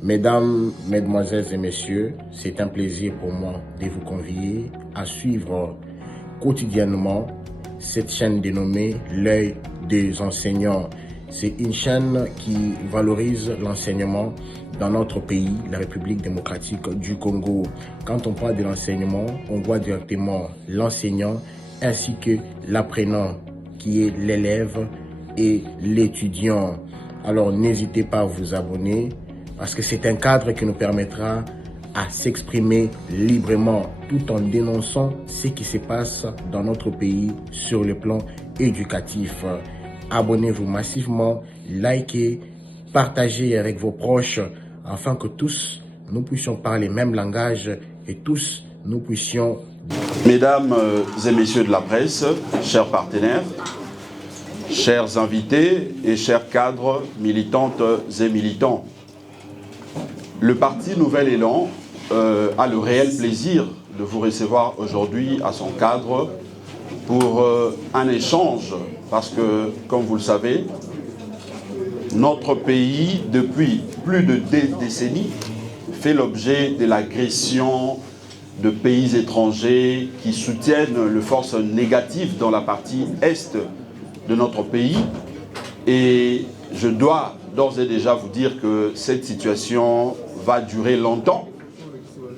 Mesdames, Mesdemoiselles et Messieurs, c'est un plaisir pour moi de vous convier à suivre quotidiennement cette chaîne dénommée L'œil des enseignants. C'est une chaîne qui valorise l'enseignement dans notre pays, la République démocratique du Congo. Quand on parle de l'enseignement, on voit directement l'enseignant ainsi que l'apprenant qui est l'élève et l'étudiant. Alors n'hésitez pas à vous abonner parce que c'est un cadre qui nous permettra à s'exprimer librement tout en dénonçant ce qui se passe dans notre pays sur le plan éducatif. Abonnez-vous massivement, likez, partagez avec vos proches afin que tous nous puissions parler le même langage et tous nous puissions... Mesdames et messieurs de la presse, chers partenaires, chers invités et chers cadres militantes et militants, le parti Nouvel Élan a le réel plaisir de vous recevoir aujourd'hui à son cadre pour un échange parce que, comme vous le savez, notre pays, depuis plus de 2 décennies, fait l'objet de l'agression de pays étrangers qui soutiennent les forces négatives dans la partie est de notre pays. Et je dois d'ores et déjà vous dire que cette situation va durer longtemps,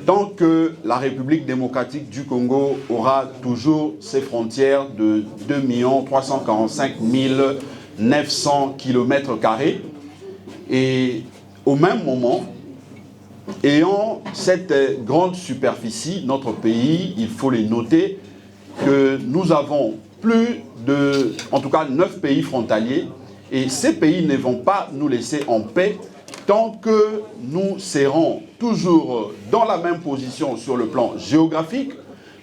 tant que la République démocratique du Congo aura toujours ses frontières de 2 345 900 km². Et au même moment, ayant cette grande superficie, notre pays, il faut les noter, que nous avons plus de, en tout cas 9 pays frontaliers, et ces pays ne vont pas nous laisser en paix tant que nous serons toujours dans la même position sur le plan géographique,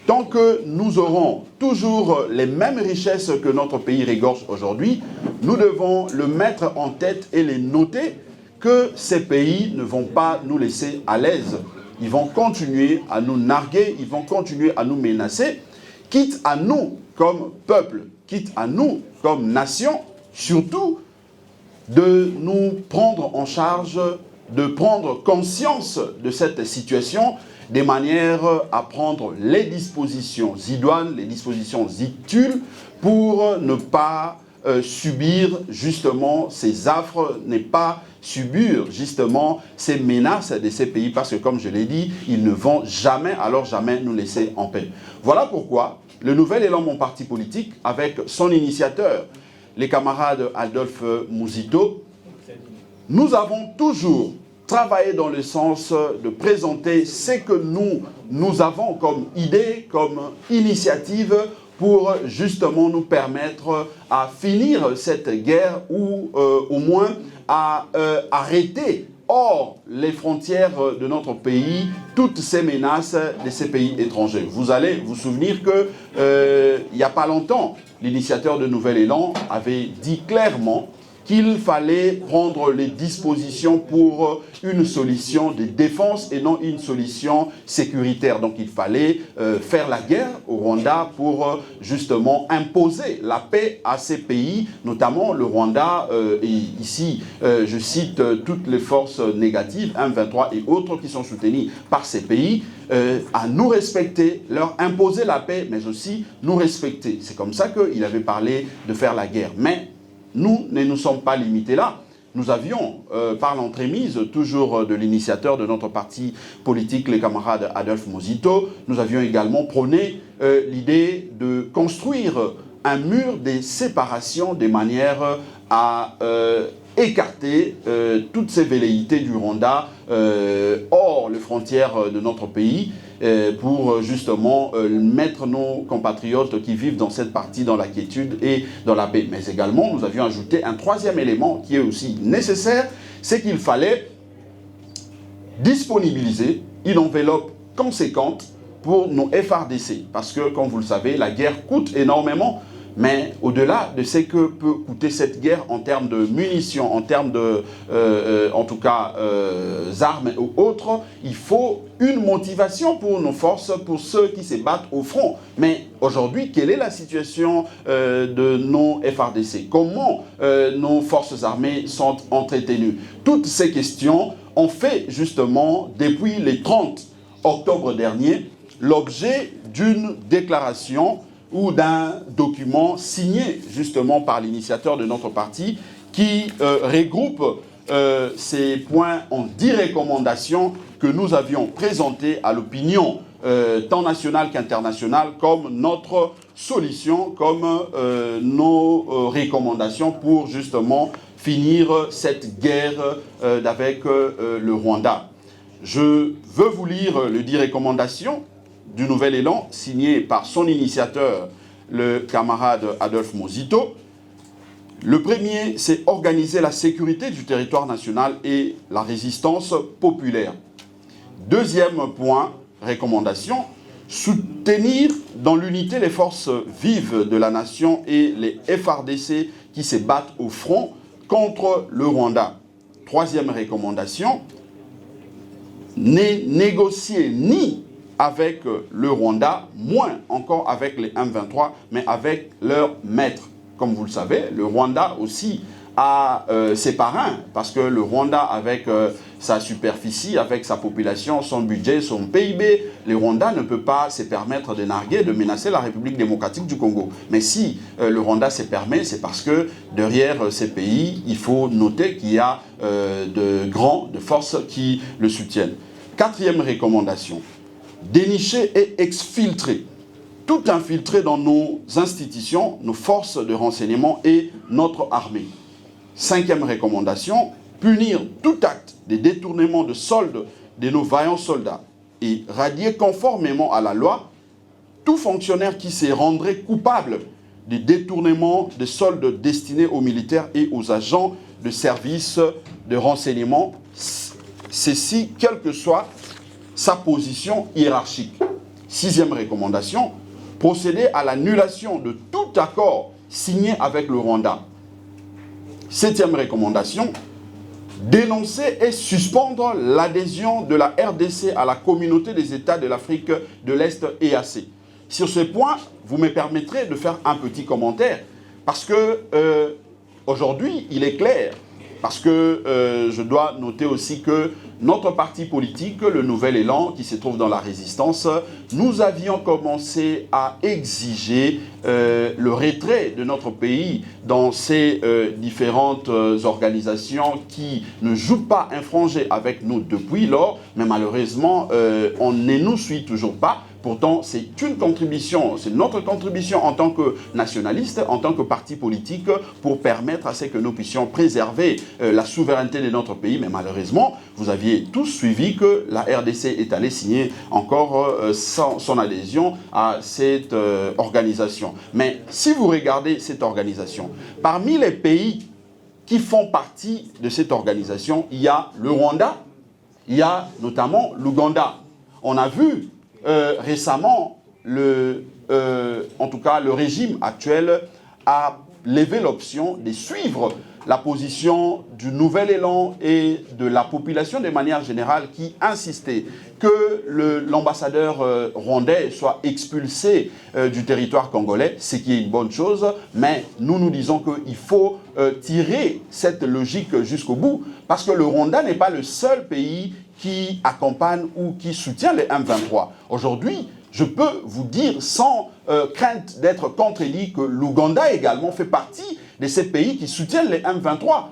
tant que nous aurons toujours les mêmes richesses que notre pays regorge aujourd'hui. Nous devons le mettre en tête et les noter que ces pays ne vont pas nous laisser à l'aise. Ils vont continuer à nous narguer, ils vont continuer à nous menacer, quitte à nous comme peuple, quitte à nous comme nation, surtout de nous prendre en charge, de prendre conscience de cette situation, de manière à prendre les dispositions idoines, les dispositions utiles pour ne pas subir justement ces affres, ne pas subir justement ces menaces de ces pays, parce que comme je l'ai dit, ils ne vont jamais, alors jamais nous laisser en paix. Voilà pourquoi le Nouvel Élan, mon parti politique, avec son initiateur, les camarades Adolphe Muzito, nous avons toujours travaillé dans le sens de présenter ce que nous avons comme idée, comme initiative pour justement nous permettre à finir cette guerre ou au moins à arrêter hors les frontières de notre pays toutes ces menaces de ces pays étrangers. Vous allez vous souvenir que il n'y a pas longtemps, l'initiateur de Nouvel Élan avait dit clairement qu'il fallait prendre les dispositions pour une solution de défense et non une solution sécuritaire. Donc il fallait faire la guerre au Rwanda pour justement imposer la paix à ces pays, notamment le Rwanda, et ici je cite toutes les forces négatives, M23 et autres qui sont soutenues par ces pays, à nous respecter, leur imposer la paix, mais aussi nous respecter. C'est comme ça qu'il avait parlé de faire la guerre. Mais nous ne nous sommes pas limités là. Nous avions, par l'entremise toujours de l'initiateur de notre parti politique, les camarades Adolphe Muzito, nous avions également prôné l'idée de construire un mur de séparation de manière à écarter toutes ces velléités du Rwanda hors les frontières de notre pays pour justement mettre nos compatriotes qui vivent dans cette partie dans la quiétude et dans la paix. Mais également, nous avions ajouté un troisième élément qui est aussi nécessaire, c'est qu'il fallait disponibiliser une enveloppe conséquente pour nos FARDC. Parce que, comme vous le savez, la guerre coûte énormément. Mais au-delà de ce que peut coûter cette guerre en termes de munitions, en termes de, en tout cas, armes ou autres, il faut une motivation pour nos forces, pour ceux qui se battent au front. Mais aujourd'hui, quelle est la situation de nos FARDC? Comment nos forces armées sont entretenues? Toutes ces questions ont fait justement, depuis le 30 octobre dernier, l'objet d'une déclaration ou d'un document signé justement par l'initiateur de notre parti qui regroupe ces points en 10 recommandations que nous avions présentées à l'opinion tant nationale qu'internationale comme notre solution, comme nos recommandations pour justement finir cette guerre avec le Rwanda. Je veux vous lire les 10 recommandations du Nouvel Élan, signé par son initiateur, le camarade Adolphe Mozito. Le premier, c'est organiser la sécurité du territoire national et la résistance populaire. Deuxième point, recommandation, soutenir dans l'unité les forces vives de la nation et les FARDC qui se battent au front contre le Rwanda. Troisième recommandation, ne négocier ni avec le Rwanda, moins encore avec les M23, mais avec leurs maîtres. Comme vous le savez, le Rwanda aussi a ses parrains, parce que le Rwanda, avec sa superficie, avec sa population, son budget, son PIB, le Rwanda ne peut pas se permettre de narguer, de menacer la République démocratique du Congo. Mais si le Rwanda se permet, c'est parce que derrière ces pays, il faut noter qu'il y a de forces qui le soutiennent. Quatrième recommandation, dénicher et exfiltrer, tout infiltrer dans nos institutions, nos forces de renseignement et notre armée. Cinquième recommandation, punir tout acte de détournement de soldes de nos vaillants soldats et radier conformément à la loi tout fonctionnaire qui se rendrait coupable de détournement de soldes destinés aux militaires et aux agents de services de renseignement, ceci quelle que soit sa position hiérarchique. Sixième recommandation, procéder à l'annulation de tout accord signé avec le Rwanda. Septième recommandation, dénoncer et suspendre l'adhésion de la RDC à la communauté des États de l'Afrique de l'Est EAC. Sur ce point, vous me permettrez de faire un petit commentaire, parce que aujourd'hui, il est clair, parce que je dois noter aussi que notre parti politique, le Nouvel Élan, qui se trouve dans la résistance, nous avions commencé à exiger le retrait de notre pays dans ces différentes organisations qui ne jouent pas un frangé avec nous depuis lors, mais malheureusement, on ne nous suit toujours pas. Pourtant, c'est une contribution, c'est notre contribution en tant que nationaliste, en tant que parti politique, pour permettre à ce que nous puissions préserver la souveraineté de notre pays. Mais malheureusement, vous aviez tous suivi que la RDC est allée signer encore son adhésion à cette organisation. Mais si vous regardez cette organisation, parmi les pays qui font partie de cette organisation, il y a le Rwanda, il y a notamment l'Ouganda. On a vu récemment, en tout cas, le régime actuel a levé l'option de suivre la position du Nouvel Élan et de la population de manière générale qui insistait que l'ambassadeur rwandais soit expulsé du territoire congolais, ce qui est une bonne chose, mais nous disons qu'il faut tirer cette logique jusqu'au bout, parce que le Rwanda n'est pas le seul pays qui accompagne ou qui soutient les M23. Aujourd'hui, je peux vous dire sans crainte d'être contredit que l'Ouganda également fait partie de ces pays qui soutiennent les M23.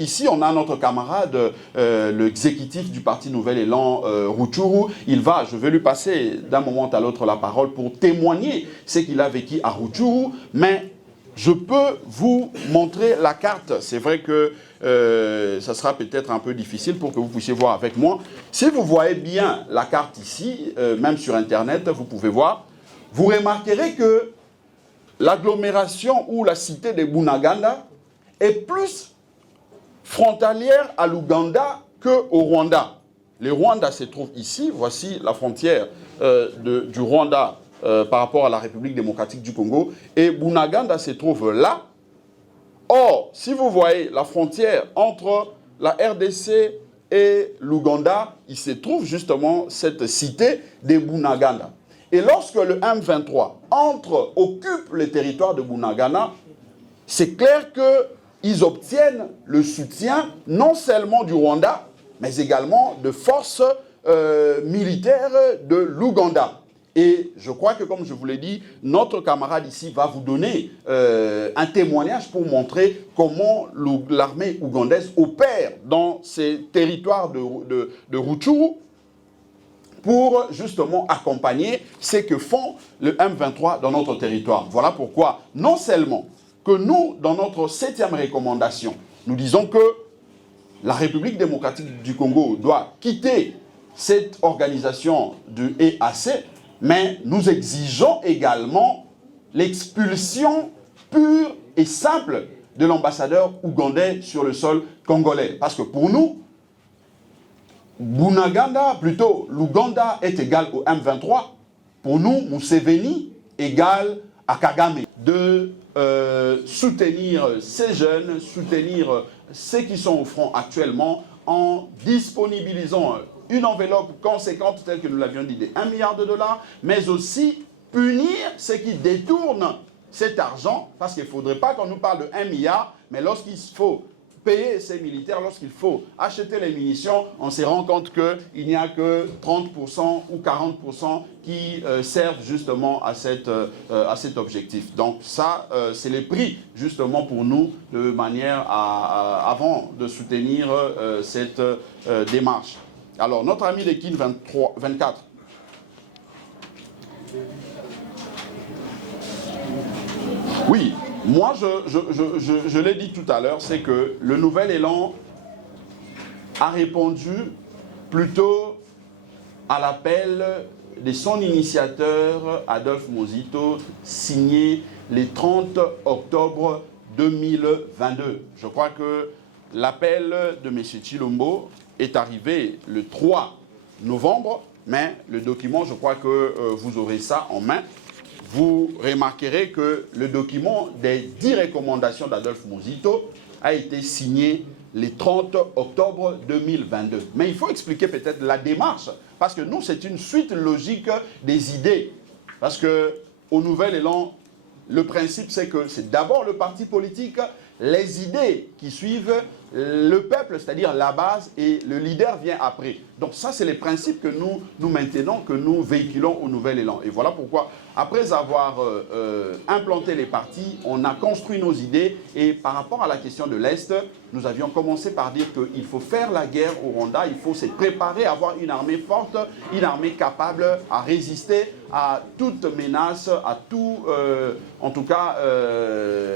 Ici, on a notre camarade, l'exécutif du parti Nouvel Élan, Rutshuru. Je vais lui passer d'un moment à l'autre la parole pour témoigner ce qu'il a vécu à Rutshuru, mais je peux vous montrer la carte. C'est vrai que ça sera peut-être un peu difficile pour que vous puissiez voir avec moi. Si vous voyez bien la carte ici, même sur Internet, vous pouvez voir, vous remarquerez que l'agglomération ou la cité de Bunagana est plus frontalière à l'Ouganda qu'au Rwanda. Le Rwanda se trouve ici, voici la frontière du Rwanda par rapport à la République démocratique du Congo, et Bunagana se trouve là. Or, si vous voyez la frontière entre la RDC et l'Ouganda, il se trouve justement cette cité de Bunagana. Et lorsque le M23 occupe le territoire de Bunagana, c'est clair qu'ils obtiennent le soutien non seulement du Rwanda, mais également de forces militaires de l'Ouganda. Et je crois que, comme je vous l'ai dit, notre camarade ici va vous donner un témoignage pour montrer comment l'armée ougandaise opère dans ces territoires de Rutshuru pour justement accompagner ce que font le M23 dans notre territoire. Voilà pourquoi, non seulement que nous, dans notre 7e recommandation, nous disons que la République démocratique du Congo doit quitter cette organisation du EAC, mais nous exigeons également l'expulsion pure et simple de l'ambassadeur ougandais sur le sol congolais. Parce que pour nous, Bunaganda, plutôt l'Ouganda est égal au M23. Pour nous, Museveni égale à Kagame. De soutenir ces jeunes, soutenir ceux qui sont au front actuellement en disponibilisant une enveloppe conséquente telle que nous l'avions dit de 1 milliard de dollars, mais aussi punir ceux qui détournent cet argent, parce qu'il ne faudrait pas qu'on nous parle de 1 milliard, mais lorsqu'il faut payer ces militaires, lorsqu'il faut acheter les munitions, on se rend compte qu'il n'y a que 30% ou 40% qui servent justement à cet objectif. Donc ça, c'est les prix justement pour nous de manière avant de soutenir cette démarche. Alors, notre ami de Kin 24. Oui, moi, je l'ai dit tout à l'heure, c'est que le Nouvel Élan a répondu plutôt à l'appel de son initiateur, Adolphe Muzito, signé le 30 octobre 2022. Je crois que l'appel de M. Tshilombo est arrivé le 3 novembre, mais le document, je crois que vous aurez ça en main. Vous remarquerez que le document des 10 recommandations d'Adolphe Muzito a été signé le 30 octobre 2022. Mais il faut expliquer peut-être la démarche, parce que nous, c'est une suite logique des idées. Parce qu'au Nouvel Élan, le principe, c'est que c'est d'abord le parti politique, les idées qui suivent, le peuple, c'est-à-dire la base, et le leader vient après. Donc ça, c'est les principes que nous maintenons, que nous véhiculons au Nouvel Élan. Et voilà pourquoi, après avoir implanté les partis, on a construit nos idées. Et par rapport à la question de l'Est, nous avions commencé par dire qu'il faut faire la guerre au Rwanda, il faut se préparer à avoir une armée forte, une armée capable à résister à toute menace, à tout, en tout cas,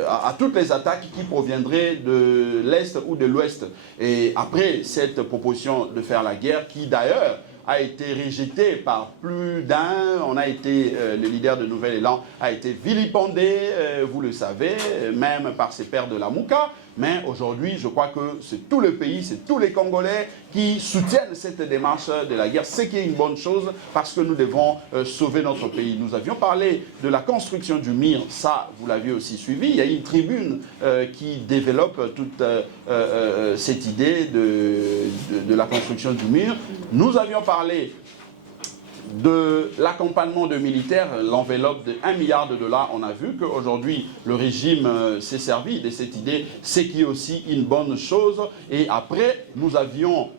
à toutes les attaques qui proviendraient de l'Est ou de l'Ouest. Et après cette proposition de faire la guerre, qui d'ailleurs a été rejetée par plus d'un, on a été, le leader de Nouvel Élan a été vilipendé, vous le savez, même par ses pairs de la Mouka. Mais aujourd'hui, je crois que c'est tout le pays, c'est tous les Congolais qui soutiennent cette démarche de la guerre, ce qui est une bonne chose parce que nous devons sauver notre pays. Nous avions parlé de la construction du mur, ça, vous l'aviez aussi suivi. Il y a une tribune qui développe toute cette idée de la construction du mur. Nous avions parlé de l'accompagnement de militaires, l'enveloppe de 1 milliard de dollars. On a vu qu'aujourd'hui, le régime s'est servi de cette idée, ce qui est aussi une bonne chose. Et après, nous avions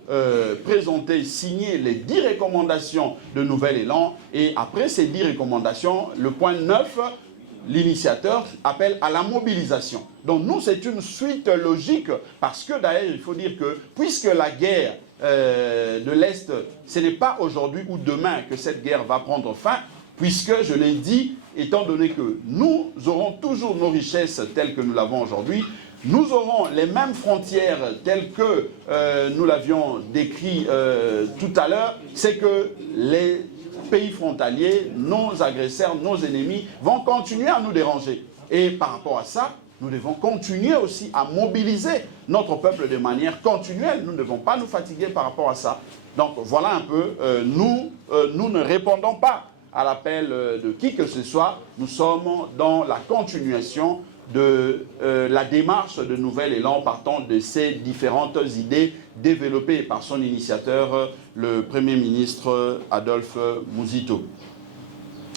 présenté, signé les 10 recommandations de Nouvel Élan. Et après ces 10 recommandations, le point 9, l'initiateur appelle à la mobilisation. Donc nous, c'est une suite logique, parce que d'ailleurs, il faut dire que, puisque la guerre de l'Est, ce n'est pas aujourd'hui ou demain que cette guerre va prendre fin, puisque, je l'ai dit, étant donné que nous aurons toujours nos richesses telles que nous l'avons aujourd'hui, nous aurons les mêmes frontières telles que nous l'avions décrit tout à l'heure, c'est que les pays frontaliers, nos agresseurs, nos ennemis vont continuer à nous déranger. Et par rapport à ça, nous devons continuer aussi à mobiliser notre peuple de manière continuelle. Nous ne devons pas nous fatiguer par rapport à ça. Donc voilà un peu, nous ne répondons pas à l'appel de qui que ce soit. Nous sommes dans la continuation de la démarche de Nouvel Élan partant de ces différentes idées développées par son initiateur, le Premier ministre Adolphe Muzito.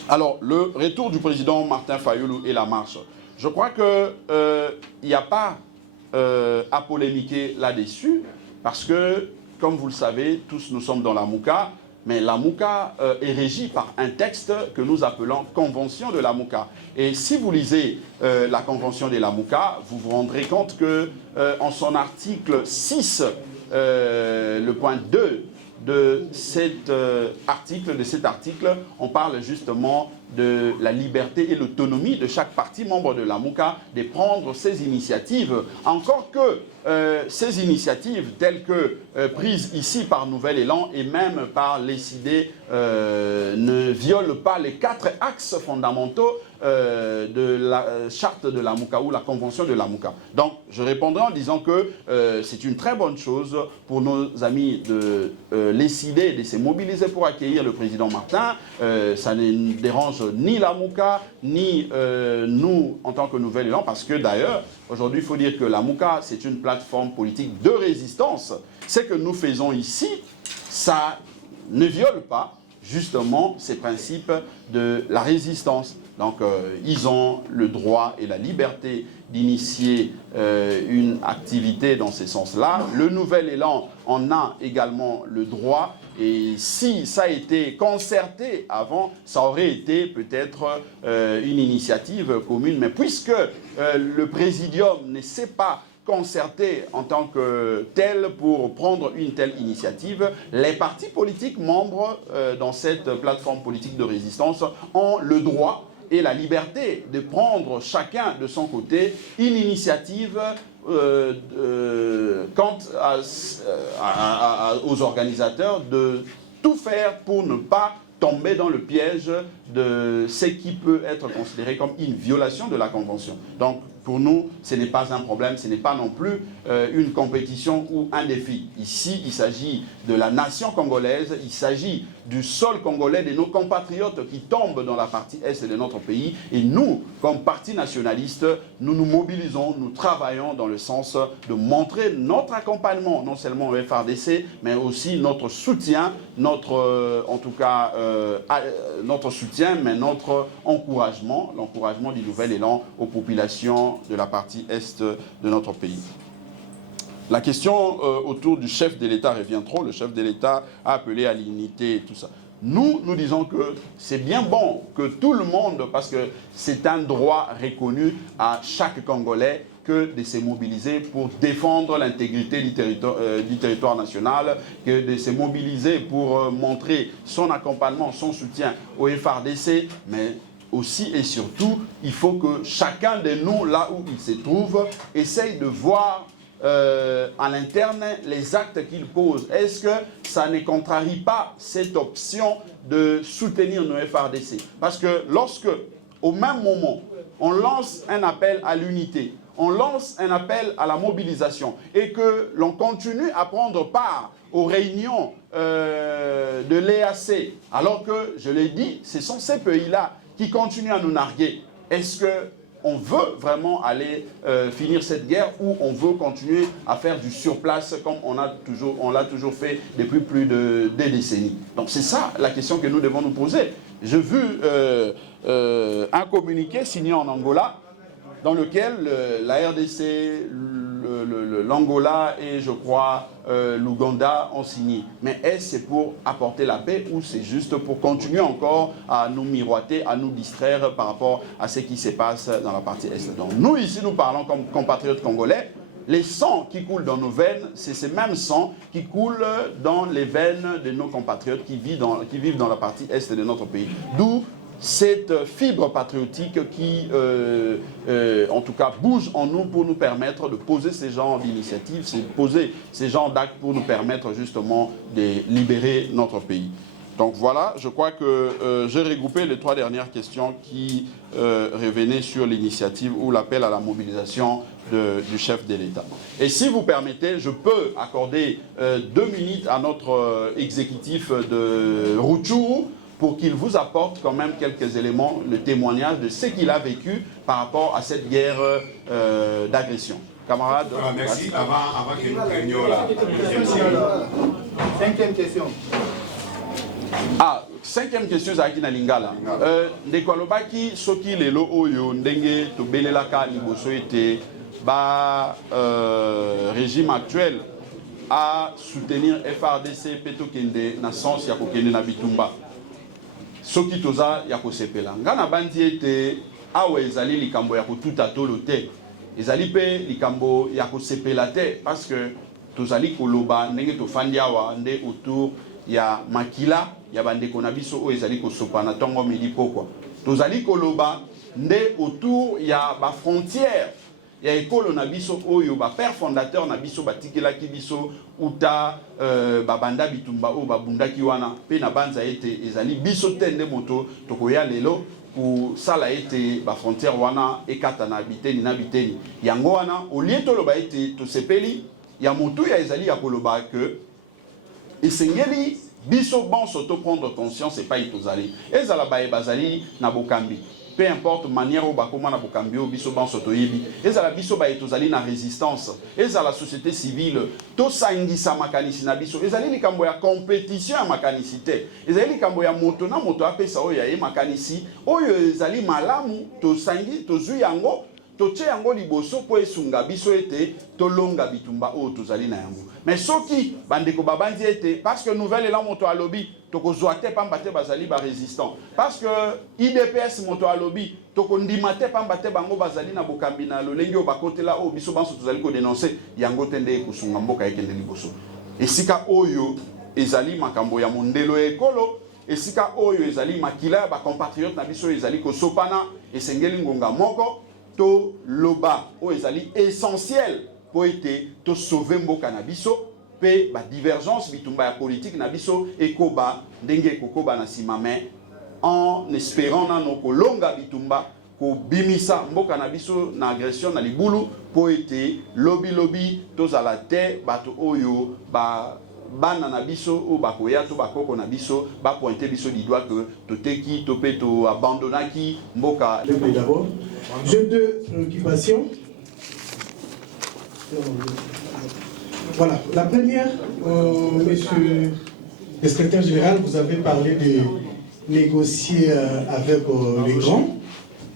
Alors, le retour du président Martin Fayulu et la marche. Je crois qu'il n'y a pas à polémiquer là-dessus, parce que, comme vous le savez, tous nous sommes dans la Mouka, mais la Mouka est régie par un texte que nous appelons Convention de la Mouka. Et si vous lisez la Convention de la Mouka, vous vous rendrez compte que en son article 6, le point 2 de cet article, on parle justement de la liberté et l'autonomie de chaque parti membre de la Mouka de prendre ses initiatives. Encore que ces initiatives telles que prises ici par Nouvel Élan et même par l'ECID ne violent pas les 4 axes fondamentaux de la charte de la Mouka ou la convention de la Mouka. Donc je répondrai en disant que c'est une très bonne chose pour nos amis de l'ECID de se mobiliser pour accueillir le président Martin. Ça ne dérange ni la Mouka, ni nous en tant que Nouvel Élan, parce que d'ailleurs, aujourd'hui, il faut dire que la Mouka, c'est une plateforme politique de résistance. Ce que nous faisons ici, ça ne viole pas justement ces principes de la résistance. Donc, ils ont le droit et la liberté d'initier une activité dans ce sens-là. Le Nouvel Élan en a également le droit. Et si ça a été concerté avant, ça aurait été peut-être une initiative commune. Mais puisque le Présidium ne s'est pas concerté en tant que tel pour prendre une telle initiative, les partis politiques membres dans cette plateforme politique de résistance ont le droit et la liberté de prendre chacun de son côté une initiative quant aux organisateurs de tout faire pour ne pas tomber dans le piège de ce qui peut être considéré comme une violation de la Convention. Donc, pour nous, ce n'est pas un problème, ce n'est pas non plus une compétition ou un défi. Ici, il s'agit de la nation congolaise, il s'agit du sol congolais, de nos compatriotes qui tombent dans la partie est de notre pays. Et nous, comme parti nationaliste, nous nous mobilisons, nous travaillons dans le sens de montrer notre accompagnement, non seulement au FARDC, mais aussi notre soutien, notre soutien, mais notre encouragement, l'encouragement du Nouvel Élan aux populations de la partie est de notre pays. La question autour du chef de l'État revient trop. Le chef de l'État a appelé à l'unité et tout ça. Nous disons que c'est bien bon que tout le monde, parce que c'est un droit reconnu à chaque Congolais, que de se mobiliser pour défendre l'intégrité du territoire national, que de se mobiliser pour montrer son accompagnement, son soutien au FARDC, mais aussi et surtout, il faut que chacun de nous, là où il se trouve, essaye de voir à l'interne les actes qu'il pose. Est-ce que ça ne contrarie pas cette option de soutenir nos FARDC? Parce que lorsque, au même moment, on lance un appel à l'unité, on lance un appel à la mobilisation et que l'on continue à prendre part aux réunions de l'EAC, alors que, je l'ai dit, ce sont ces pays-là qui continuent à nous narguer. Est-ce qu'on veut vraiment aller finir cette guerre ou on veut continuer à faire du surplace comme on l'a toujours fait depuis plus de décennies? Donc c'est ça la question que nous devons nous poser. J'ai vu un communiqué signé en Angola dans lequel la RDC, l'Angola et je crois l'Ouganda ont signé. Mais est-ce pour apporter la paix ou c'est juste pour continuer encore à nous miroiter, à nous distraire par rapport à ce qui se passe dans la partie Est? Donc nous ici, nous parlons comme compatriotes congolais. Les sangs qui coulent dans nos veines, c'est ces mêmes sangs qui coulent dans les veines de nos compatriotes qui vivent dans la partie Est de notre pays. D'où cette fibre patriotique qui, en tout cas, bouge en nous pour nous permettre de poser ces genres d'initiatives, poser ces genres d'actes pour nous permettre justement de libérer notre pays. Donc voilà, je crois que j'ai regroupé les 3 dernières questions qui revenaient sur l'initiative ou l'appel à la mobilisation du chef de l'État. Et si vous permettez, je peux accorder 2 minutes à notre exécutif de Rutshuru pour qu'il vous apporte quand même quelques éléments, le témoignage de ce qu'il a vécu par rapport à cette guerre d'agression. Camarade. Voilà, merci. Avant que nous prenions la deuxième série. 5e question. Ah, 5e question Zaki na Lingala. Ndekwalobaki soki lelo oyo ndenge tobelelaka liboso ete ba régime actuel à soutenir FRDC peto kende na sens ya kokende na bitumba. Soki toza ya kosepela. Ngana bandi ete awa ezali likambo ya kotuta tolo te. Ezali pe likambo ya kosepela te parce que tozali koloba ndenge tofandi awa nde autour ya makila ya bandeko na biso o ezali kosopa na tongo midi pokwa. Tozali koloba nde autour ya ba frontière ya ekolo na biso oyo ba père fondateur na biso batikelaki biso uta babanda bitumba o babundaki wana pe na banza ete ezali biso tende moto tokoya lelo pour sala ete ba frontière wana ekata na biteni yango wana olieto loba ete to sepeli ya motu ya ezali ya koloba que esengeli biso bon soto prendre conscience et pas itozali ezala bae bazali na bokambi. Peu importe manière où bakoma na bokambi o biso ban soto yebi ezala biso ba etozali na résistance ezala société civile to sangisa makanisi na biso ezali likambo ya compétition ya makanisi te ezali likambo ya moto na moto apesa oyo ya makanisi oyo ezali malamu to sangi to zui yango to tche yango liboso po esunga biso ete to longa bitumba o tozali na yango. Mais soki bandeko babandi ete parce que nouvelle elan moto alobi toko zoate pambate bazali ba résistant parce que IDPS moto alobi toko ndimate pambate bango bazali na bokambi na lolengi o bakotela o biso banso tozali ko dénoncer yango tende kusunga mboka ekende liboso. Esika oyo ezali makambo ya mondelo ekolo esika oyo ezali makila ba compatriotes na biso ezali ko sopana esengeli ngonga moko to loba o ezali essentiel pour ete to sauver mboka na biso pe ba divergence bitumba ya politique na biso ekoba ndenge kokoba na sima mais en espérant nano kolonga bitumba ko bimisa mboka na biso na agression na libulu pour ete lobby tozala te bato oyo ba bana na biso o bakoya to bakoko na biso ba pointer biso du doigt que toteki to pe to abandonnaki mboka. D'abord, j'ai deux préoccupations. Voilà, la première, monsieur le secrétaire général, vous avez parlé de négocier avec les grands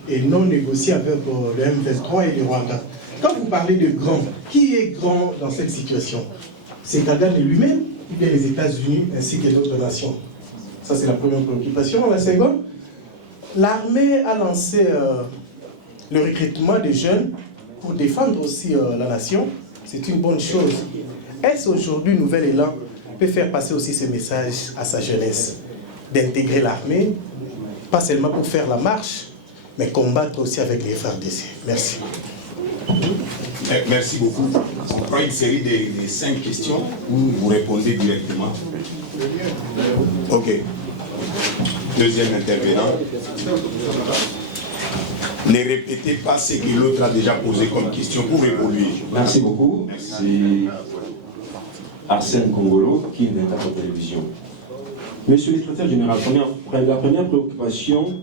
et non négocier avec le M23 et le Rwanda. Quand vous parlez de grand, qui est grand dans cette situation? C'est Kagame lui-même ou bien les États-Unis ainsi que d'autres nations? Ça, c'est la première préoccupation. La seconde, l'armée a lancé le recrutement des jeunes pour défendre aussi la nation. C'est une bonne chose. Est-ce aujourd'hui, Nouvel Élan peut faire passer aussi ce message à sa jeunesse, d'intégrer l'armée, pas seulement pour faire la marche, mais combattre aussi avec les FARDC? Merci. Merci beaucoup. On prend une série de 5 questions où vous répondez directement. Ok. Deuxième intervenant. Ne répétez pas ce que l'autre a déjà posé comme question pour évoluer. Merci beaucoup. C'est Arsène Kongolo qui est à la télévision. Monsieur le secrétaire général, la première préoccupation,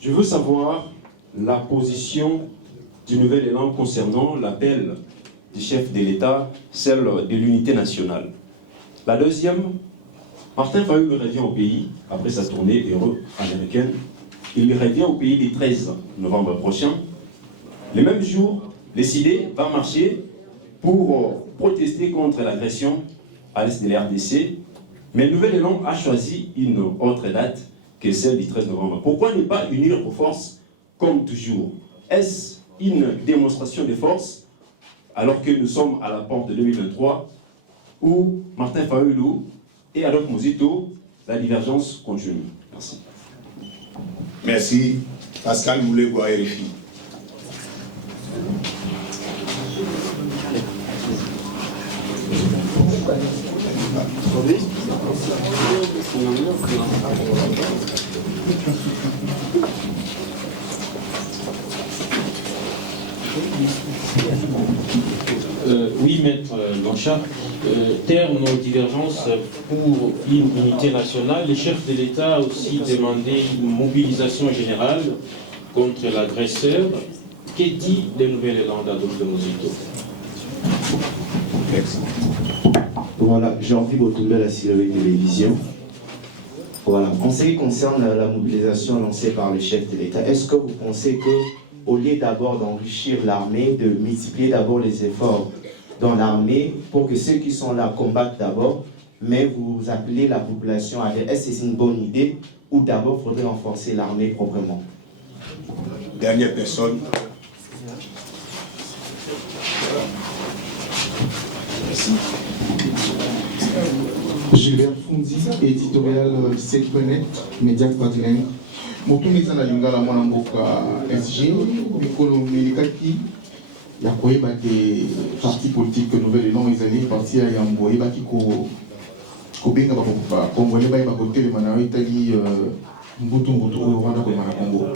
je veux savoir la position du Nouvel Élan concernant l'appel du chef de l'État, celle de l'unité nationale. La deuxième, Martin Fayulu revient au pays après sa tournée euro-américaine. Il revient au pays le 13 novembre prochain. Le même jour, les CID va marcher pour protester contre l'agression à l'est de la RDC. Mais le Nouvel Élan a choisi une autre date que celle du 13 novembre. Pourquoi ne pas unir vos forces comme toujours? Est-ce une démonstration de force alors que nous sommes à la porte de 2023 où Martin Fayulu et Adolphe Muzito, la divergence continue? Merci. Merci. Pascal Moulego, RFI. Oui, maître Blanchard. Terme nos divergences pour une unité nationale. Le chef de l'État a aussi demandé une mobilisation générale contre l'agresseur. Que dit le Nouvel Élan d'Adolphe Muzito? Merci. Voilà, Jean-Philippe Botoumbe, la télévision. Voilà, en ce qui concerne la mobilisation lancée par le chef de l'État, est-ce que vous pensez que, au lieu d'abord d'enrichir l'armée, de multiplier d'abord les efforts dans l'armée pour que ceux qui sont là combattent d'abord, mais vous appelez la population à dire est-ce que c'est une bonne idée ou d'abord il faudrait renforcer l'armée proprement? Dernière personne. Merci. Gilbert Fundi, éditorial Sekwenet, Média Quadrien. Motumeza na lingala mwana mboka SG, mikolo melikaki ya koyeba te parti politique nouvelle élan ezali parti ya yambo yebaki kobenga bakongole bayeba kotelema na etali mbutu oyo wana koyeba na Congo.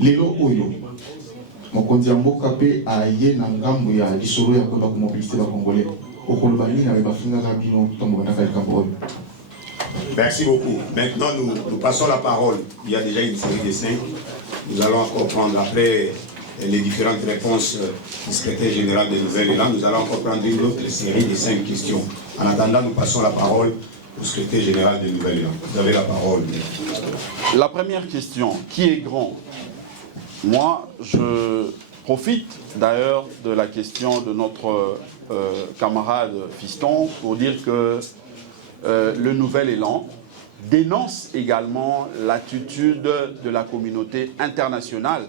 Lelo oyo mokonzi ya mboka mpe aye na ngambo ya lisolo ya koyeba komobilise bakongole okoloba nini na bafingaka bino ntango bandaka likambo oyo? Merci beaucoup. Maintenant, nous passons la parole. Il y a déjà une série de 5. Nous allons encore prendre après les différentes réponses du secrétaire général de Nouvelle-Élan. Nous allons encore prendre une autre série de 5 questions. En attendant, nous passons la parole au secrétaire général de Nouvelle-Élan. Vous avez la parole. La première question, qui est grand? Moi, je profite d'ailleurs de la question de notre camarade Fiston pour dire que le Nouvel Élan dénonce également l'attitude de la communauté internationale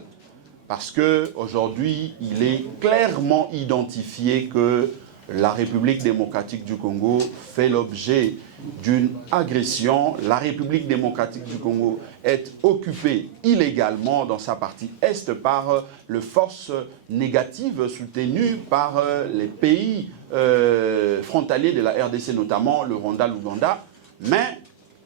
parce qu'aujourd'hui, il est clairement identifié que la République démocratique du Congo fait l'objet d'une agression. La République démocratique du Congo est occupée illégalement dans sa partie est par les forces négatives soutenues par les pays frontaliers de la RDC, notamment le Rwanda, l'Ouganda, mais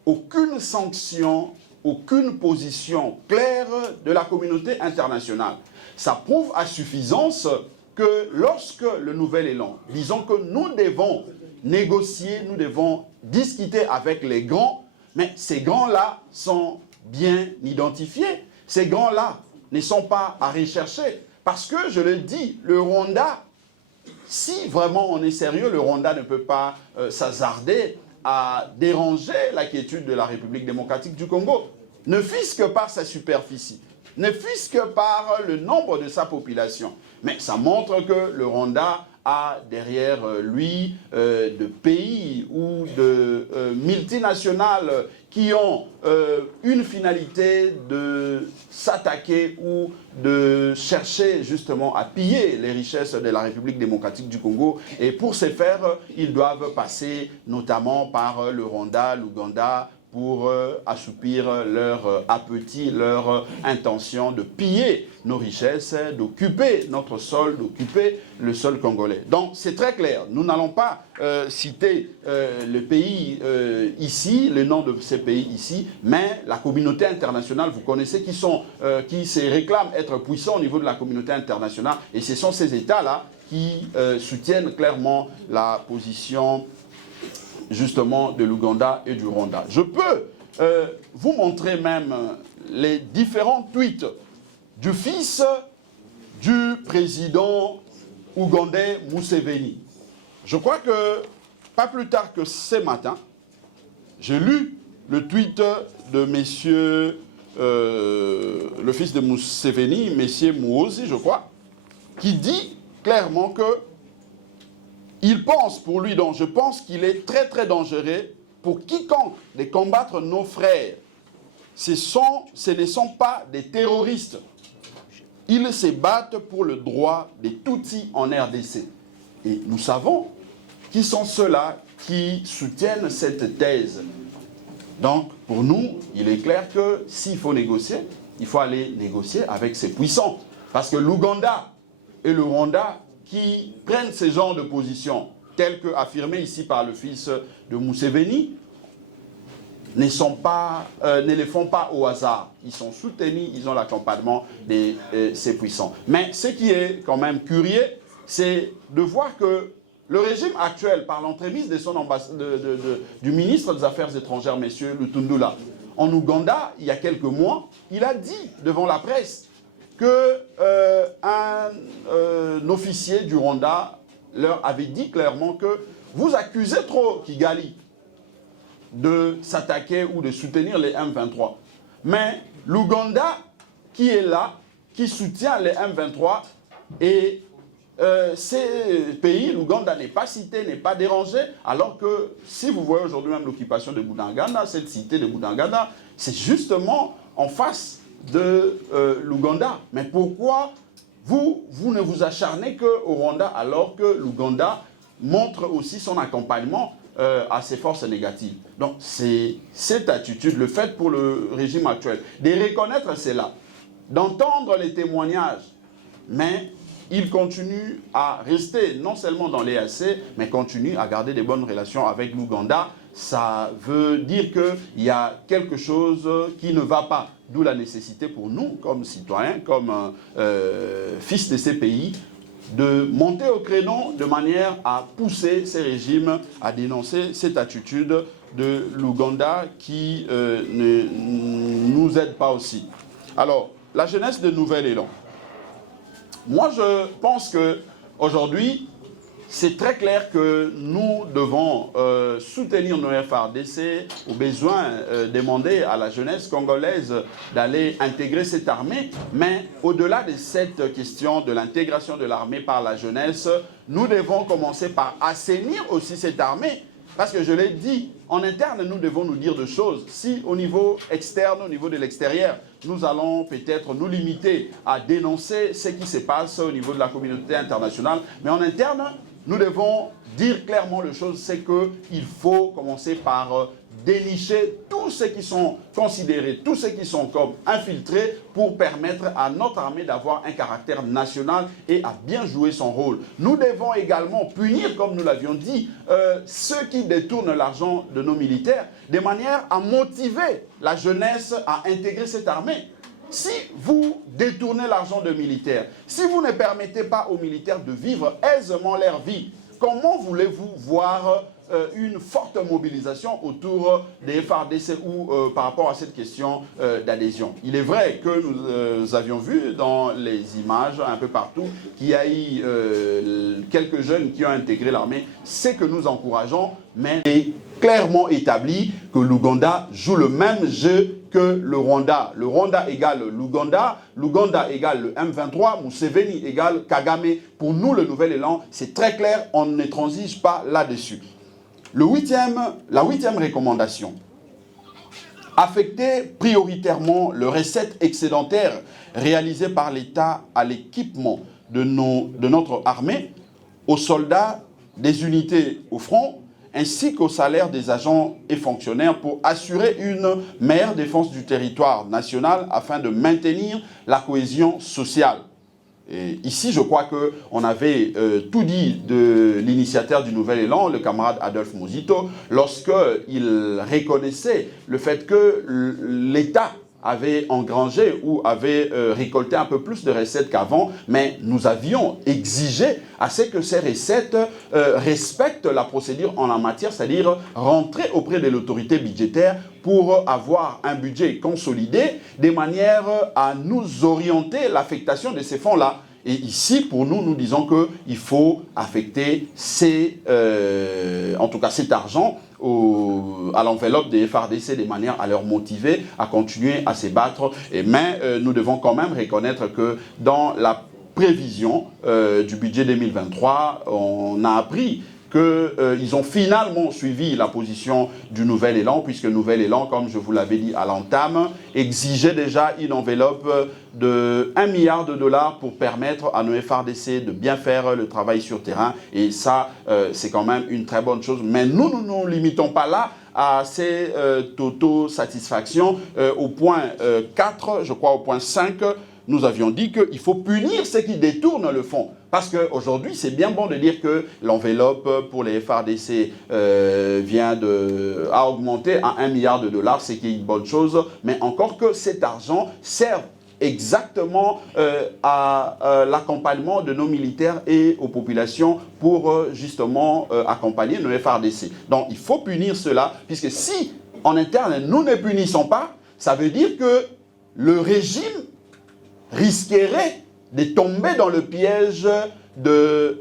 aucune sanction, aucune position claire de la communauté internationale. Ça prouve à suffisance que lorsque le Nouvel Élan, disons que nous devons négocier, nous devons discuter avec les grands, mais ces grands-là sont bien identifiés. Ces grands-là ne sont pas à rechercher. Parce que, je le dis, le Rwanda, si vraiment on est sérieux, le Rwanda ne peut pas s'hasarder à déranger la quiétude de la République démocratique du Congo. Ne fût-ce que par sa superficie, ne fût-ce que par le nombre de sa population. Mais ça montre que le Rwanda a derrière lui de pays ou de multinationales qui ont une finalité de s'attaquer ou de chercher justement à piller les richesses de la République démocratique du Congo. Et pour ce faire, ils doivent passer notamment par le Rwanda, l'Ouganda, pour assoupir leur appétit, leur intention de piller nos richesses, d'occuper notre sol, d'occuper le sol congolais. Donc c'est très clair, nous n'allons pas citer le pays ici, le nom de ces pays ici, mais la communauté internationale, vous connaissez qui se réclament être puissants au niveau de la communauté internationale, et ce sont ces États-là qui soutiennent clairement la position justement de l'Ouganda et du Rwanda. Je peux vous montrer même les différents tweets du fils du président ougandais Museveni. Je crois que pas plus tard que ce matin, j'ai lu le tweet de monsieur, le fils de Museveni, monsieur Muhoozi, je crois, qui dit clairement que il pense pour lui, donc je pense qu'il est très très dangereux pour quiconque de combattre nos frères. Ce ne sont pas des terroristes. Ils se battent pour le droit des Tutsis en RDC. Et nous savons qui sont ceux-là qui soutiennent cette thèse. Donc pour nous, il est clair que s'il faut négocier, il faut aller négocier avec ces puissants. Parce que l'Ouganda et le Rwanda qui prennent ce genre de position, telles que affirmées ici par le fils de Museveni, ne les font pas au hasard. Ils sont soutenus, ils ont l'accompagnement de ces puissants. Mais ce qui est quand même curieux, c'est de voir que le régime actuel, par l'entremise de du ministre des Affaires étrangères, M. Lutundula, en Ouganda, il y a quelques mois, il a dit devant la presse qu'un officier du Rwanda leur avait dit clairement que vous accusez trop Kigali de s'attaquer ou de soutenir les M23. Mais l'Ouganda qui est là, qui soutient les M23 et ces pays, l'Ouganda n'est pas cité, n'est pas dérangé, alors que si vous voyez aujourd'hui même l'occupation de Boudanganda, cette cité de Boudanganda, c'est justement en face de l'Ouganda. Mais pourquoi vous ne vous acharnez qu'au Rwanda alors que l'Ouganda montre aussi son accompagnement à ces forces négatives? Donc c'est cette attitude, le fait pour le régime actuel, de reconnaître cela, d'entendre les témoignages, mais il continue à rester non seulement dans l'EAC, mais continue à garder des bonnes relations avec l'Ouganda. Ça veut dire qu'il y a quelque chose qui ne va pas. D'où la nécessité pour nous, comme citoyens, comme fils de ces pays, de monter au créneau de manière à pousser ces régimes à dénoncer cette attitude de l'Ouganda qui ne nous aide pas aussi. Alors, la jeunesse de Nouvel Élan. Moi, je pense qu'aujourd'hui, c'est très clair que nous devons soutenir nos FARDC, au besoin demander à la jeunesse congolaise d'aller intégrer cette armée. Mais au-delà de cette question de l'intégration de l'armée par la jeunesse, nous devons commencer par assainir aussi cette armée. Parce que je l'ai dit, en interne, nous devons nous dire deux choses. Si au niveau externe, au niveau de l'extérieur, nous allons peut-être nous limiter à dénoncer ce qui se passe au niveau de la communauté internationale, mais en interne, nous devons dire clairement les choses, c'est qu'il faut commencer par dénicher tous ceux qui sont considérés, tous ceux qui sont comme infiltrés pour permettre à notre armée d'avoir un caractère national et à bien jouer son rôle. Nous devons également punir, comme nous l'avions dit, ceux qui détournent l'argent de nos militaires de manière à motiver la jeunesse à intégrer cette armée. Si vous détournez l'argent de militaires, si vous ne permettez pas aux militaires de vivre aisément leur vie, comment voulez-vous voir une forte mobilisation autour des FARDC ou par rapport à cette question d'adhésion? Il est vrai que nous avions vu dans les images un peu partout qu'il y a eu quelques jeunes qui ont intégré l'armée. C'est que nous encourageons, mais il est clairement établi que l'Ouganda joue le même jeu que le Rwanda. Le Rwanda égale l'Ouganda, l'Ouganda égale le M23, Museveni égale Kagame. Pour nous, le Nouvel Élan, c'est très clair, on ne transige pas là-dessus. La huitième recommandation. Affecter prioritairement le recette excédentaire réalisé par l'État à l'équipement de notre armée, aux soldats des unités au front, ainsi qu'au salaire des agents et fonctionnaires pour assurer une meilleure défense du territoire national afin de maintenir la cohésion sociale. Et ici, je crois qu'on avait tout dit de l'initiateur du Nouvel Élan, le camarade Adolphe Muzito, lorsqu'il reconnaissait le fait que l'État avait engrangé ou avait récolté un peu plus de recettes qu'avant, mais nous avions exigé à ce que ces recettes respectent la procédure en la matière, c'est-à-dire rentrer auprès de l'autorité budgétaire pour avoir un budget consolidé, de manière à nous orienter l'affectation de ces fonds-là. Et ici, pour nous, nous disons qu'il faut affecter en tout cas cet argent à l'enveloppe des FARDC de manière à leur motiver à continuer à se battre. Mais nous devons quand même reconnaître que dans la prévision du budget 2023, on a appris qu'ils ont finalement suivi la position du Nouvel Élan, puisque Nouvel Élan, comme je vous l'avais dit à l'entame, exigeait déjà une enveloppe de 1 milliard de dollars pour permettre à nos FARDC de bien faire le travail sur terrain. Et ça, c'est quand même une très bonne chose. Mais nous ne nous limitons pas là à ces tauto-satisfactions. Au point 4, je crois au point 5, nous avions dit qu'il faut punir ceux qui détournent le fonds. Parce qu'aujourd'hui, c'est bien bon de dire que l'enveloppe pour les FARDC a augmenté à 1 milliard de dollars, c'est qui est une bonne chose, mais encore que cet argent serve exactement à l'accompagnement de nos militaires et aux populations pour justement accompagner nos FARDC. Donc il faut punir cela, puisque si en interne nous ne punissons pas, ça veut dire que le régime risquerait de tomber dans le piège de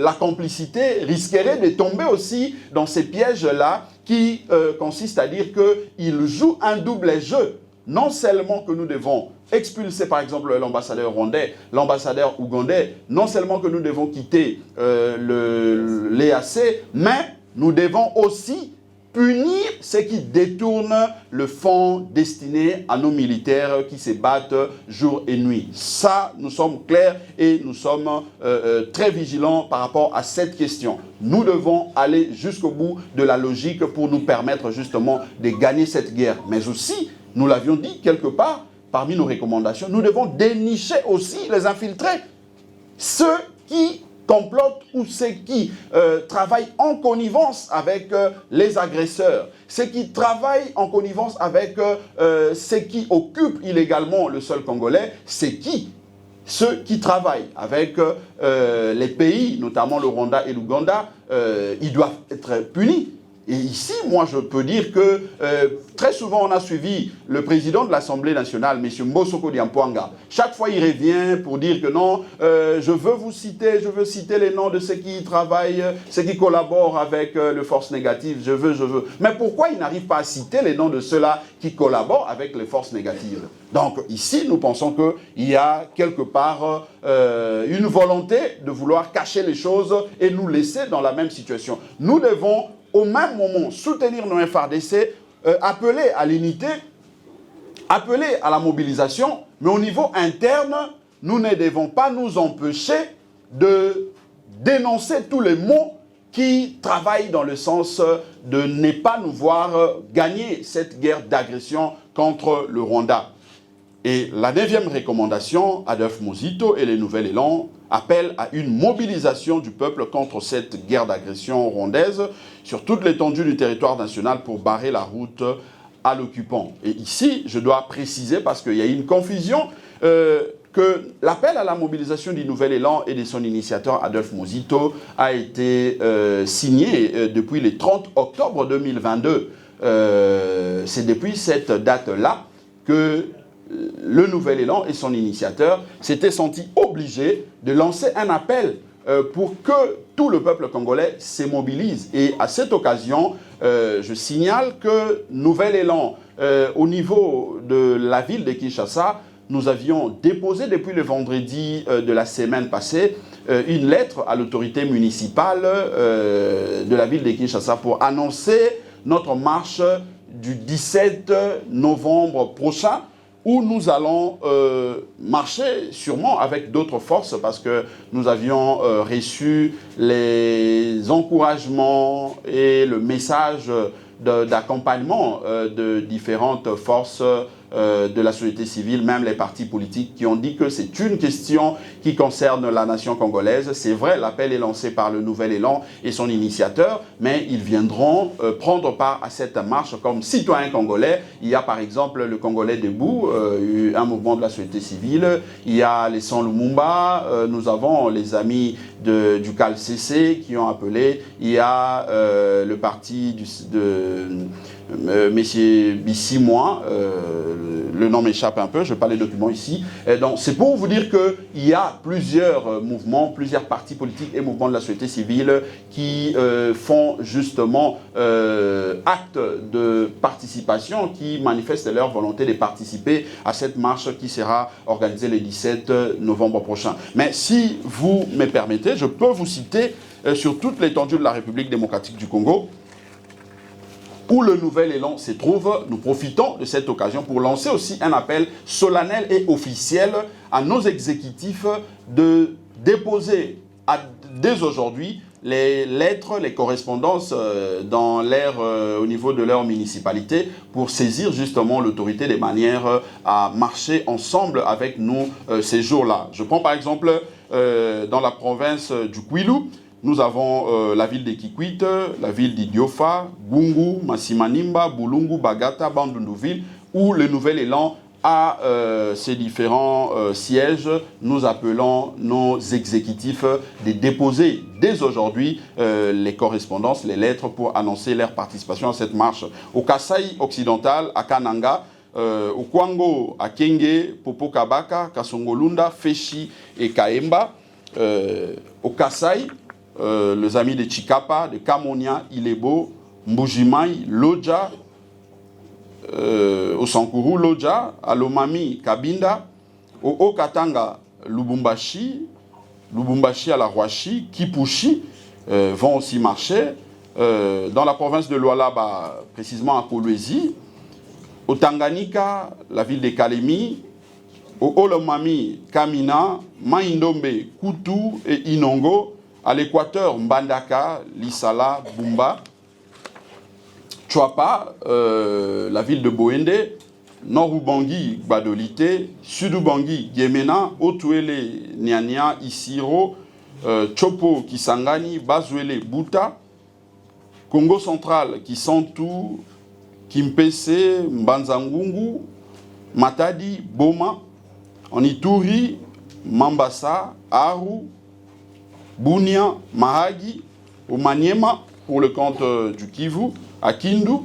la complicité, risquerait de tomber aussi dans ces pièges-là qui consistent à dire qu'il joue un double jeu. non seulement que nous devons expulser par exemple l'ambassadeur rwandais, l'ambassadeur ougandais, non seulement que nous devons quitter l'EAC, mais nous devons aussi punir ceux qui détournent le fonds destiné à nos militaires qui se battent jour et nuit. Ça, nous sommes clairs et nous sommes très vigilants par rapport à cette question. Nous devons aller jusqu'au bout de la logique pour nous permettre justement de gagner cette guerre. Mais aussi, nous l'avions dit quelque part, parmi nos recommandations, nous devons dénicher aussi les infiltrés. Ceux qui complotent ou ceux qui travaillent en connivence avec les agresseurs, ceux qui travaillent en connivence avec ceux qui occupent illégalement le sol congolais, c'est qui? Ceux qui travaillent avec les pays, notamment le Rwanda et l'Ouganda, ils doivent être punis. Et ici, moi, je peux dire que très souvent, on a suivi le président de l'Assemblée nationale, M. Mbosoko Diampoanga. Chaque fois, il revient pour dire que non, je veux citer les noms de ceux qui travaillent, ceux qui collaborent avec les forces négatives, je veux. Mais pourquoi il n'arrive pas à citer les noms de ceux-là qui collaborent avec les forces négatives? Donc ici, nous pensons qu'il y a quelque part une volonté de vouloir cacher les choses et nous laisser dans la même situation. Nous devons au même moment soutenir nos FARDC, appeler à l'unité, appeler à la mobilisation, mais au niveau interne, nous ne devons pas nous empêcher de dénoncer tous les mots qui travaillent dans le sens de ne pas nous voir gagner cette guerre d'agression contre le Rwanda. Et la 9e recommandation, Adolphe Muzito et les Nouvelles Élan appellent à une mobilisation du peuple contre cette guerre d'agression rwandaise sur toute l'étendue du territoire national pour barrer la route à l'occupant. Et ici, je dois préciser, parce qu'il y a une confusion, que l'appel à la mobilisation du Nouvel Élan et de son initiateur Adolphe Muzito a été signé depuis le 30 octobre 2022. C'est depuis cette date-là que le Nouvel Élan et son initiateur s'étaient sentis obligés de lancer un appel pour que tout le peuple congolais se mobilise. Et à cette occasion, je signale que Nouvel Élan, au niveau de la ville de Kinshasa, nous avions déposé depuis le vendredi de la semaine passée une lettre à l'autorité municipale de la ville de Kinshasa pour annoncer notre marche du 17 novembre prochain, où nous allons marcher sûrement avec d'autres forces parce que nous avions reçu les encouragements et le message d'accompagnement de différentes forces de la société civile, même les partis politiques qui ont dit que c'est une question qui concerne la nation congolaise. C'est vrai, l'appel est lancé par le Nouvel Élan et son initiateur, mais ils viendront prendre part à cette marche comme citoyens congolais. Il y a par exemple le Congolais Debout, un mouvement de la société civile. Il y a les Sans Lumumba, nous avons les amis du CALCC qui ont appelé. Il y a le parti de Monsieur Bissimois, le nom m'échappe un peu, je n'ai pas les documents ici. Donc c'est pour vous dire qu'il y a plusieurs mouvements, plusieurs partis politiques et mouvements de la société civile qui font justement acte de participation, qui manifestent leur volonté de participer à cette marche qui sera organisée le 17 novembre prochain. Mais si vous me permettez, je peux vous citer sur toute l'étendue de la République démocratique du Congo, où le Nouvel Élan se trouve. Nous profitons de cette occasion pour lancer aussi un appel solennel et officiel à nos exécutifs de déposer dès aujourd'hui les lettres, les correspondances au niveau de leur municipalité pour saisir justement l'autorité de manière à marcher ensemble avec nous ces jours-là. Je prends par exemple dans la province du Kwilu, nous avons la ville de Kikwit, la ville d'Idiofa, Gungu, Masimanimba, Bulungu, Bagata, Bandunduville, où le Nouvel Élan a ces différents sièges. Nous appelons nos exécutifs de déposer dès aujourd'hui les correspondances, les lettres pour annoncer leur participation à cette marche. Au Kasaï occidental, à Kananga, au Kwango, à Kenge, Popokabaka, Kasongolunda, Feshi et Kaemba. Au Kasaï, les amis de Chikapa, de Kamonia, Ilebo, Mbujimai, Lodja, au Sankuru Loja, à Lomami Kabinda, au Haut-Katanga Lubumbashi à la Roachi, Kipushi vont aussi marcher. Dans la province de Lualaba, précisément à Kolwezi, au Tanganyika, la ville de Kalemi, au Olomami, Kamina, Maindombe, Kutu et Inongo, à l'équateur, Mbandaka, Lisala, Bumba, Chouapa, la ville de Boende, Nord-Ubangi, Gbadolite, Sud-Ubangi, Gemena, Otuele, Nyanya, Isiro, Chopo, Kisangani, Bazuele, Buta, Congo central, Kisantu, Kimpese, Mbanzangungu, Matadi, Boma, en Ituri, Mambasa, Aru, Bunia, Mahagi, au Maniema, pour le compte du Kivu, à Kindu,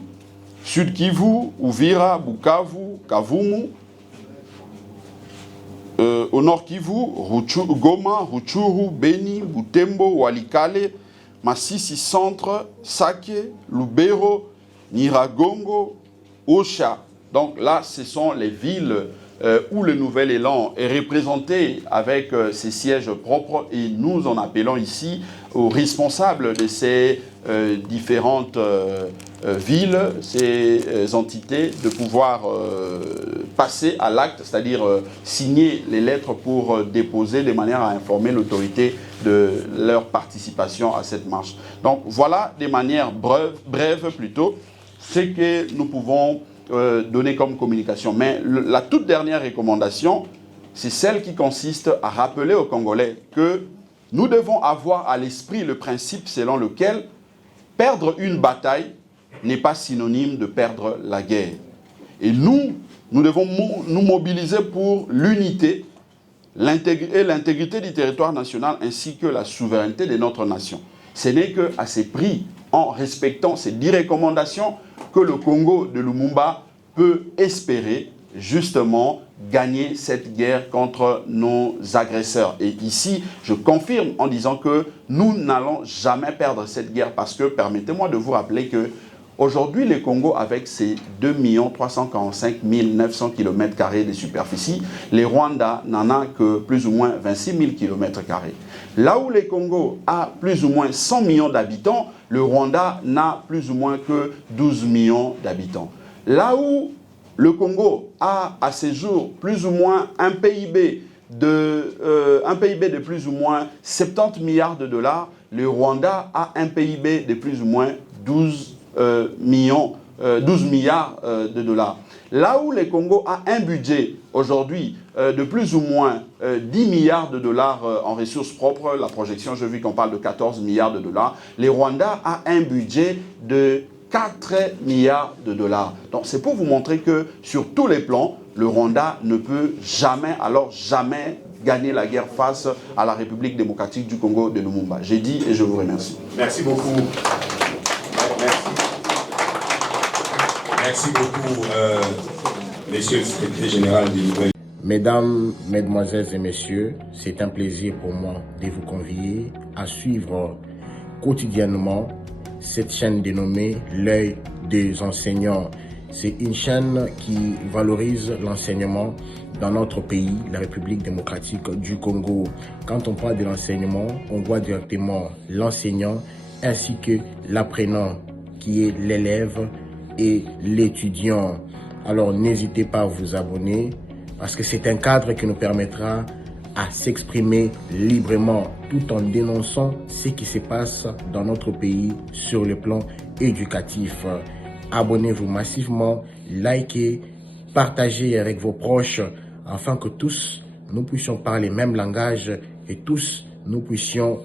Sud Kivu, Uvira, Bukavu, Kavumu, au Nord Kivu, Goma, Rutshuru, Beni, Butembo, Walikale, Masisi Centre, Sake, Lubero, Nyiragongo, Osha. Donc là, ce sont les villes où le nouvel élan est représenté avec ses sièges propres et nous en appelons ici aux responsables de ces différentes villes, ces entités, de pouvoir passer à l'acte, c'est-à-dire signer les lettres pour déposer de manière à informer l'autorité de leur participation à cette marche. Donc voilà, de manière brève plutôt, ce que nous pouvons donner comme communication. Mais la toute dernière recommandation, c'est celle qui consiste à rappeler aux Congolais que nous devons avoir à l'esprit le principe selon lequel perdre une bataille n'est pas synonyme de perdre la guerre. Et nous devons nous mobiliser pour l'unité et l'intégrité du territoire national ainsi que la souveraineté de notre nation. Ce n'est qu'à ces prix, en respectant ces 10 recommandations, que le Congo de Lumumba peut espérer justement gagner cette guerre contre nos agresseurs. Et ici, je confirme en disant que nous n'allons jamais perdre cette guerre parce que, permettez-moi de vous rappeler que aujourd'hui, le Congo, avec ses 2 345 900 km² de superficie, le Rwanda n'en a que plus ou moins 26 000 km². Là où le Congo a plus ou moins 100 millions d'habitants, le Rwanda n'a plus ou moins que 12 millions d'habitants. Là où le Congo a à ce jour plus ou moins un PIB de plus ou moins 70 milliards de dollars, le Rwanda a un PIB de plus ou moins 12 milliards de dollars. Là où le Congo a un budget aujourd'hui de plus ou moins 10 milliards de dollars en ressources propres, la projection, je vis qu'on parle de 14 milliards de dollars, le Rwanda a un budget de 4 milliards de dollars. Donc c'est pour vous montrer que sur tous les plans, le Rwanda ne peut jamais, alors jamais, gagner la guerre face à la République démocratique du Congo de Lumumba. J'ai dit et je vous remercie. Merci beaucoup. Merci beaucoup, Monsieur le secrétaire général du Nouvel. Mesdames, Mesdemoiselles et Messieurs, c'est un plaisir pour moi de vous convier à suivre quotidiennement cette chaîne dénommée L'œil des enseignants. C'est une chaîne qui valorise l'enseignement dans notre pays, la République démocratique du Congo. Quand on parle de l'enseignement, on voit directement l'enseignant ainsi que l'apprenant qui est l'élève et l'étudiant. Alors n'hésitez pas à vous abonner parce que c'est un cadre qui nous permettra à s'exprimer librement tout en dénonçant ce qui se passe dans notre pays sur le plan éducatif. Abonnez-vous massivement, likez, partagez avec vos proches afin que tous nous puissions parler le même langage et tous nous puissions